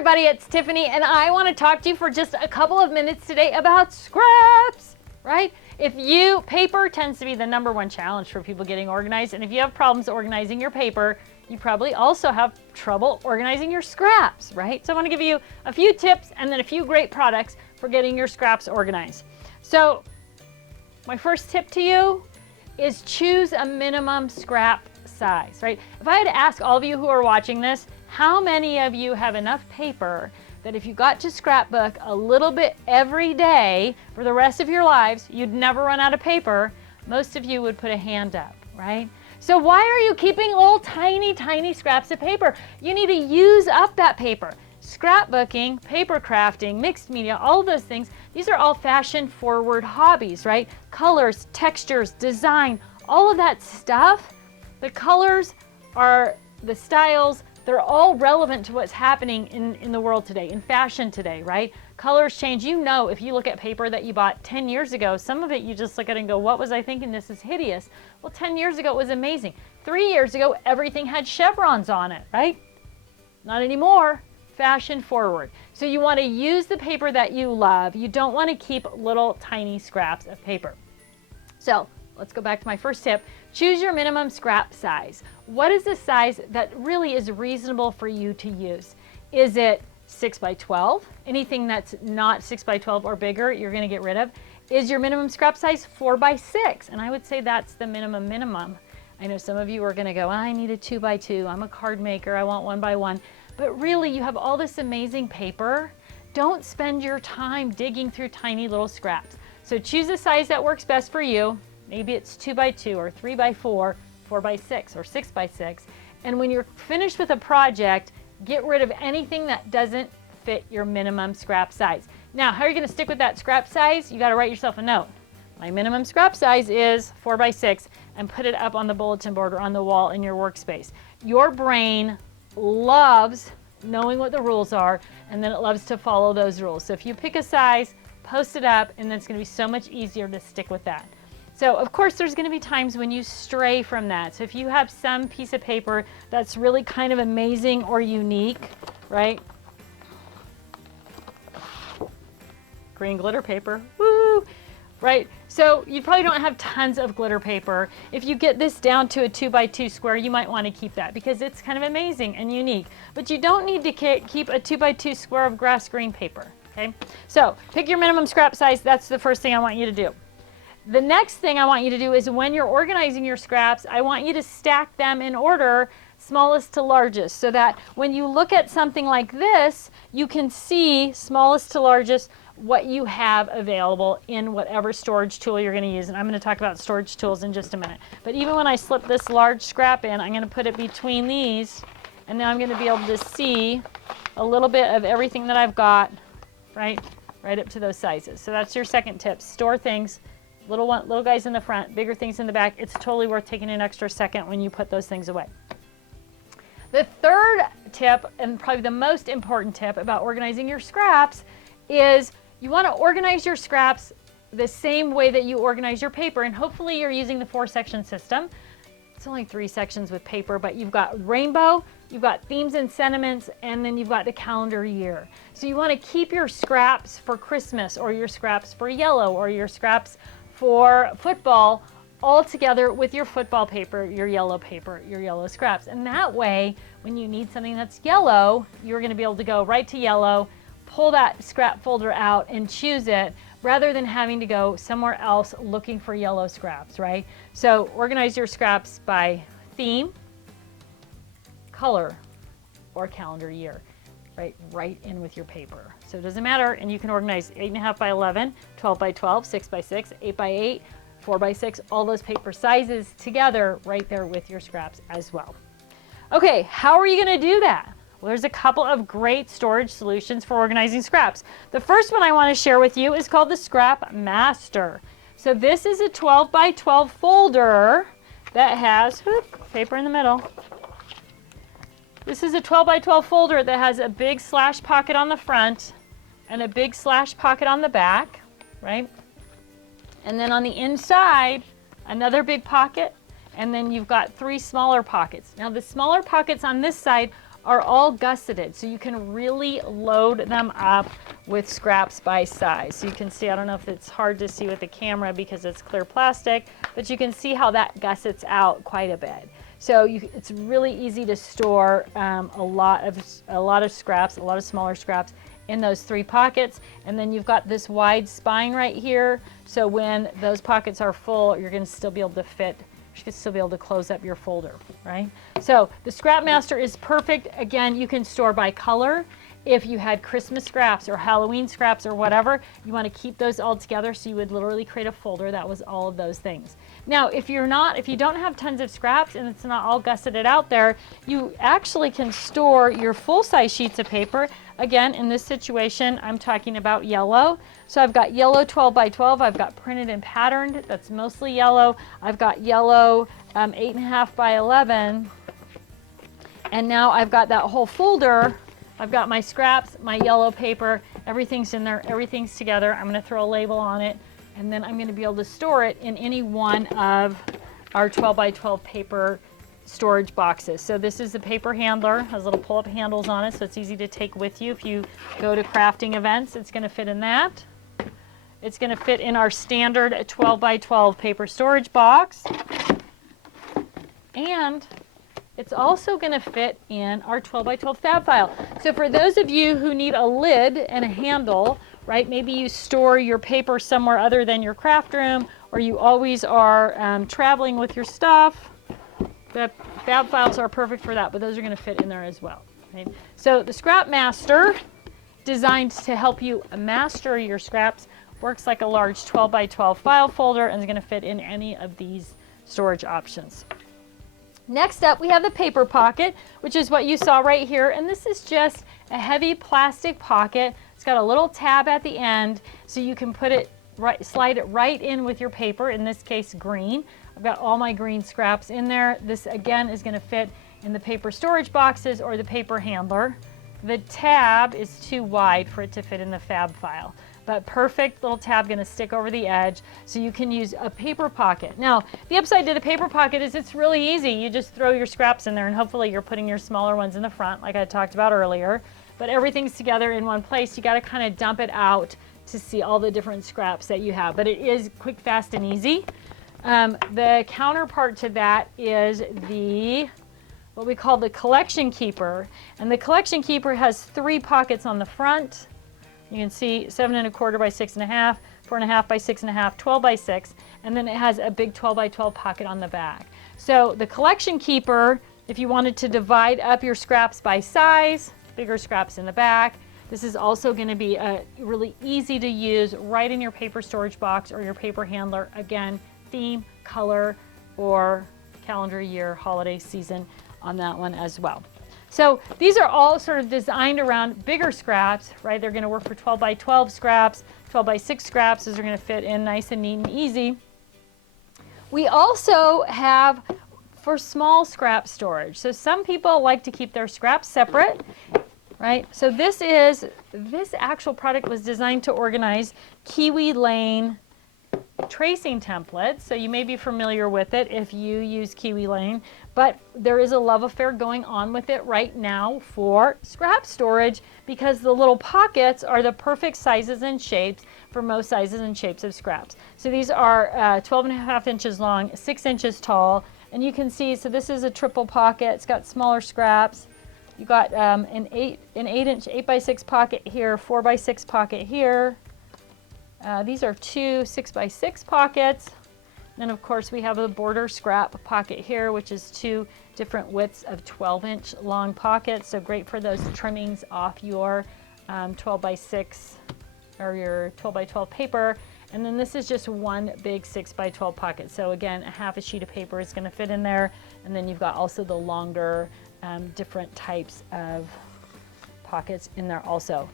everybody, it's Tiffany, and I want to talk to you for just a couple of minutes today about scraps, right? Paper tends to be the #1 challenge for people getting organized, and if you have problems organizing your paper, you probably also have trouble organizing your scraps, right? So I want to give you a few tips and then a few great products for getting your scraps organized. So my first tip to you is choose a minimum scrap size, right? If I had to ask all of you who are watching this, how many of you have enough paper that if you got to scrapbook a little bit every day for the rest of your lives, you'd never run out of paper? Most of you would put a hand up, right? So why are you keeping little tiny scraps of paper? You need to use up that paper. Scrapbooking, paper crafting, mixed media, all of those things, these are all fashion-forward hobbies, right? Colors, textures, design, all of that stuff. The colors are the styles, they're all relevant to what's happening in the world today, in fashion today, right? Colors change. You know, if you look at paper that you bought 10 years ago, some of it you just look at it and go, what was I thinking? This is hideous. Well, 10 years ago it was amazing. 3 years ago, everything had chevrons on it, right? Not anymore. Fashion forward. So you want to use the paper that you love. You don't want to keep little tiny scraps of paper. So let's go back to my first tip. Choose your minimum scrap size. What is the size that really is reasonable for you to use? Is it 6 by 12? Anything that's not 6 by 12 or bigger, you're going to get rid of. Is your minimum scrap size 4 by 6? And I would say that's the minimum. I know some of you are going to go, I need a 2 by 2. I'm a card maker. I want 1 by 1. But really, you have all this amazing paper. Don't spend your time digging through tiny little scraps. So choose a size that works best for you. Maybe it's 2 by 2 or 3 by 4, 4 by 6 or 6 by 6. And when you're finished with a project, get rid of anything that doesn't fit your minimum scrap size. Now, how are you going to stick with that scrap size? You got to write yourself a note. My minimum scrap size is 4 by 6, and put it up on the bulletin board or on the wall in your workspace. Your brain loves knowing what the rules are, and then it loves to follow those rules. So if you pick a size, post it up, and then it's going to be so much easier to stick with that. So of course there's going to be times when you stray from that. So if you have some piece of paper that's really kind of amazing or unique, right? Green glitter paper, woo! Right? So you probably don't have tons of glitter paper. If you get this down to a 2 by 2 square, you might want to keep that because it's kind of amazing and unique. But you don't need to keep a 2 by 2 square of grass green paper, okay? So pick your minimum scrap size. That's the first thing I want you to do. The next thing I want you to do is when you're organizing your scraps, I want you to stack them in order, smallest to largest, so that when you look at something like this, you can see smallest to largest what you have available in whatever storage tool you're going to use. And I'm going to talk about storage tools in just a minute. But even when I slip this large scrap in, I'm going to put it between these, and now I'm going to be able to see a little bit of everything that I've got, right up to those sizes. So that's your second tip. Store things, little guys in the front, bigger things in the back. It's totally worth taking an extra second when you put those things away. The third tip, and probably the most important tip about organizing your scraps, is you want to organize your scraps the same way that you organize your paper, and hopefully you're using the 4-section system. It's only 3 sections with paper, but you've got rainbow, you've got themes and sentiments, and then you've got the calendar year. So you want to keep your scraps for Christmas, or your scraps for yellow, or your scraps for football all together with your football paper, your yellow scraps. And that way, when you need something that's yellow, you're going to be able to go right to yellow, pull that scrap folder out and choose it rather than having to go somewhere else looking for yellow scraps, right? So organize your scraps by theme, color, or calendar year, right in with your paper. So it doesn't matter, and you can organize 8.5 by 11, 12 by 12, 6 by 6, 8 by 8, 4 by 6, all those paper sizes together right there with your scraps as well. Okay, how are you going to do that? Well, there's a couple of great storage solutions for organizing scraps. The first one I want to share with you is called the Scrap Master. So this is a 12 by 12 folder that has paper in the middle. This is a 12 by 12 folder that has a big slash pocket on the front and a big slash pocket on the back, right? And then on the inside, another big pocket, and then you've got 3 smaller pockets. Now the smaller pockets on this side are all gusseted, so you can really load them up with scraps by size. So you can see, I don't know if it's hard to see with the camera because it's clear plastic, but you can see how that gussets out quite a bit. So it's really easy to store a lot of scraps, a lot of smaller scraps in those 3 pockets. And then you've got this wide spine right here. So when those pockets are full, you're going to still be able to fit, you should still be able to close up your folder, right? So the Scrap Master is perfect. Again, you can store by color. If you had Christmas scraps or Halloween scraps or whatever, you want to keep those all together, so you would literally create a folder that was all of those things. Now, if you don't have tons of scraps and it's not all gusseted out there, you actually can store your full-size sheets of paper. Again, in this situation, I'm talking about yellow. So I've got yellow 12 by 12. I've got printed and patterned. That's mostly yellow. I've got yellow 8.5 by 11. And now I've got that whole folder. I've got my scraps, my yellow paper, everything's in there, everything's together. I'm going to throw a label on it, and then I'm going to be able to store it in any one of our 12 by 12 paper storage boxes. So this is the paper handler, has little pull-up handles on it, so it's easy to take with you if you go to crafting events. It's going to fit in that. It's going to fit in our standard 12 by 12 paper storage box. And it's also going to fit in our 12 by 12 fab file. So for those of you who need a lid and a handle, right, maybe you store your paper somewhere other than your craft room, or you always are traveling with your stuff, the fab files are perfect for that, but those are going to fit in there as well. Right? So the Scrap Master, designed to help you master your scraps, works like a large 12 by 12 file folder and is going to fit in any of these storage options. Next up, we have the paper pocket, which is what you saw right here. And this is just a heavy plastic pocket. It's got a little tab at the end, so you can put it right, slide it right in with your paper, in this case, green. I've got all my green scraps in there. This, again, is going to fit in the paper storage boxes or the paper handler. The tab is too wide for it to fit in the fab file. But perfect little tab, going to stick over the edge, so you can use a paper pocket. Now, the upside to the paper pocket is it's really easy. You just throw your scraps in there, and hopefully you're putting your smaller ones in the front, like I talked about earlier. But everything's together in one place. You got to kind of dump it out to see all the different scraps that you have. But it is quick, fast, and easy. The counterpart to that is what we call the collection keeper. And the collection keeper has 3 pockets on the front. You can see 7 1/4 by 6.5, 4.5 by 6.5, 12 by 6, and then it has a big 12 by 12 pocket on the back. So the collection keeper, if you wanted to divide up your scraps by size, bigger scraps in the back, this is also going to be really easy to use right in your paper storage box or your paper handler. Again, theme, color, or calendar year, holiday season on that one as well. So these are all sort of designed around bigger scraps, right? They're going to work for 12 by 12 scraps, 12 by 6 scraps. Those are going to fit in nice and neat and easy. We also have for small scrap storage. So some people like to keep their scraps separate, right? So this actual product was designed to organize Kiwi Lane tracing templates, so you may be familiar with it if you use Kiwi Lane, but there is a love affair going on with it right now for scrap storage because the little pockets are the perfect sizes and shapes for most sizes and shapes of scraps. So these are 12.5 inches long, 6 inches tall, and you can see, so this is a triple pocket. It's got smaller scraps. You got an 8-inch 8 by 6 pocket here, 4 by 6 pocket here. These are 2 6 by 6 pockets. Then of course we have a border scrap pocket here, which is 2 different widths of 12-inch long pockets. So great for those trimmings off your 12 by 6 or your 12 by 12 paper. And then this is just one big 6 by 12 pocket. So again, a half a sheet of paper is going to fit in there. And then you've got also the longer different types of pockets in there also.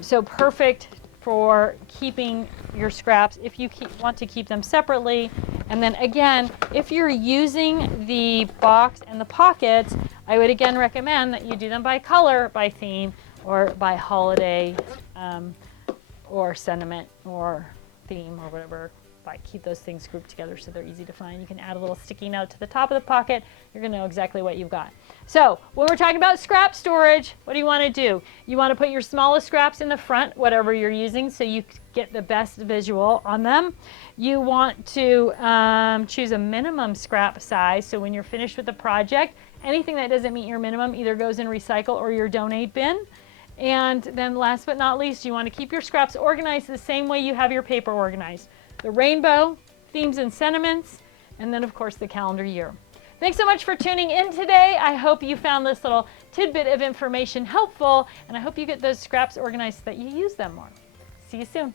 So perfect for keeping your scraps if you want to keep them separately. And then again, if you're using the box and the pockets, I would again recommend that you do them by color, by theme, or by holiday, or sentiment, or theme, or whatever keep those things grouped together so they're easy to find. You can add a little sticky note to the top of the pocket. You're going to know exactly what you've got. So when we're talking about scrap storage, what do you want to do? You want to put your smallest scraps in the front, whatever you're using, so you get the best visual on them. You want to choose a minimum scrap size, so when you're finished with the project, anything that doesn't meet your minimum either goes in recycle or your donate bin. And then last but not least, you want to keep your scraps organized the same way you have your paper organized. The rainbow, themes and sentiments, and then of course the calendar year. Thanks so much for tuning in today. I hope you found this little tidbit of information helpful, and I hope you get those scraps organized so that you use them more. See you soon.